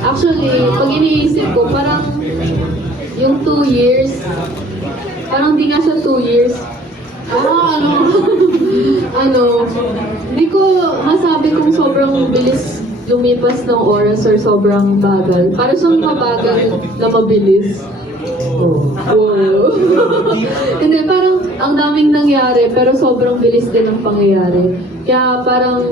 Actually, pag iniisip ko, parang yung 2 years, parang di nga siya 2 years. Ano, hindi ko masabi kung sobrang bilis lumipas ng oras or sobrang bagal. Para siyang mabagal na mabilis. Wow. Hindi, parang ang daming nangyari pero sobrang bilis din ang pangyayari. Kaya parang,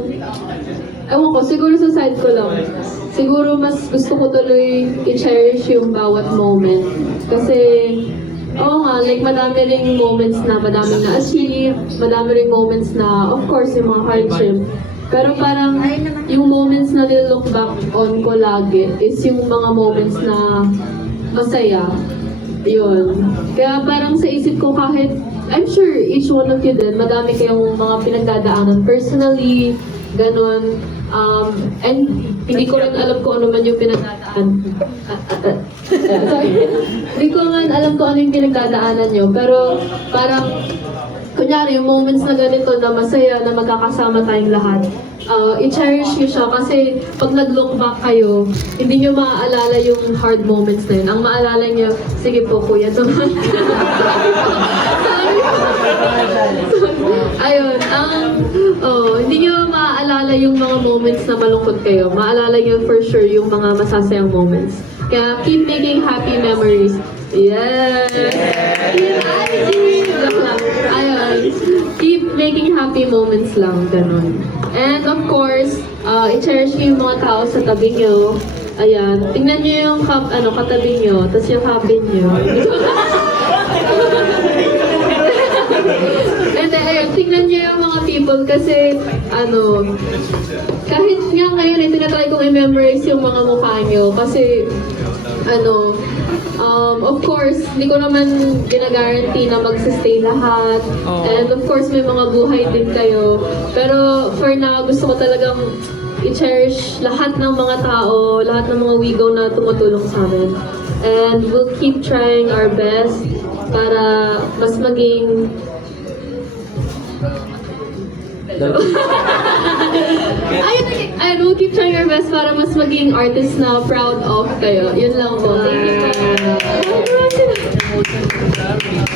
ewan ko, siguro sa side ko lang. Siguro mas gusto ko tuloy i-cherish yung bawat moment. Kasi, oo nga, like madami ring moments na madaming na-achieve, madami ring moments na, of course, yung mga hardship. Pero parang yung moments na nilook back on ko lagi is yung mga moments na masaya. Yun. Kaya parang sa isip ko kahit, I'm sure each one of you din, madami kayong mga pinagdadaanan personally, ganun. And hindi ko rin alam kung ano man yung pinagdadaanan. Sorry. Hindi ko man alam kung ano yung pinagdadaanan nyo. Pero parang, kunyari, yung moments na ganito na masaya, na magkakasama tayong lahat, i-cherish nyo siya kasi pag nag-look back kayo, hindi nyo maaalala yung hard moments na yun. Ang maalala nyo, sige po kuya, naman. Ayun, hindi nyo maaalala yung mga moments na malungkot kayo. Maalala nyo for sure yung mga masasayang moments. Kaya keep making happy memories. Yes! Ayun. Keep making happy moments lang, ganun. And of course, i-cherish nyo yung mga tao sa tabi nyo. Ayan. Tingnan nyo yung katabi nyo, tapos yung happy nyo. And then, ayun, tingnan nyo yung mga people kasi, kahit nga ngayon, tinatry kong i-memorize yung mga mukha nyo kasi, of course, hindi ko naman gina-guarantee na mag-stay lahat. And of course, may mga buhay din kayo. Pero for now, gusto ko talagang i-cherish lahat ng mga tao, lahat ng mga wigaw na tumutulong sa amin. And we'll keep trying our best para mas maging... Ayun, we'll keep trying our best para mas maging artist na proud of kayo. Yun lang po. Thank you.